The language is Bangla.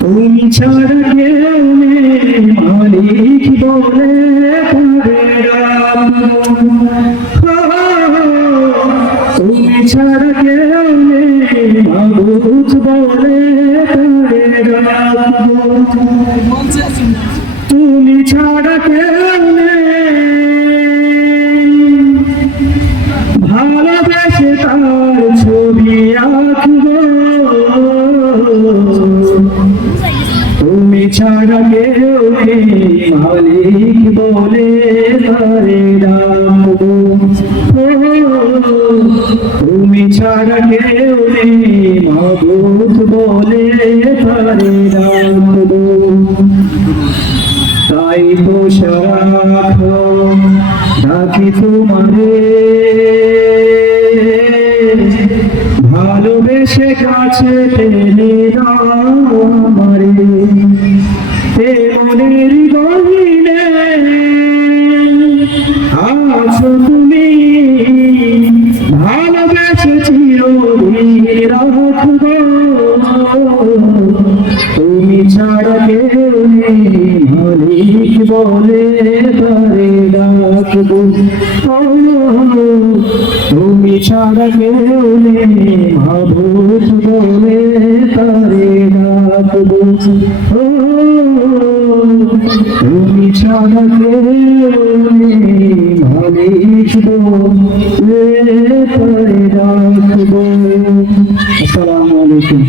তুমি ছাড়া কেউ নেই মালিক বলে তারে ডাকবো। তুমি ছাড়া কেউ নেই মাবুদ বলে তারে ডাকবো। তুমি ছাড়া কেউ নেই ভালোবেসে তার ছবি আঁকবো। তুমি ছাড়া কেউ নেই মালিক বলে তারে ডাকবো। তুমি ছাড়া কেউ নেই মাবুদ বলে তারে ডাকবো। তাই তো সারাক্ষণ ডাকি তোমারে, ভালোবেসে কাছে টেনে নাও আমারে। এ মনের গহীনে আছো তুমি, ভালোবেসে চিরদিন রাখবো। তুমি ছাড়া কেউ নেই মালিক বলে তারে ডাকবো। তুমি ছাড়া কেউ নেই মাবুদ বলে তারে ডাকবো। তুমি ছাড়া কেউ নেই মালিক বলে তারে ডাকবো। আসসালামু আলাইকুম।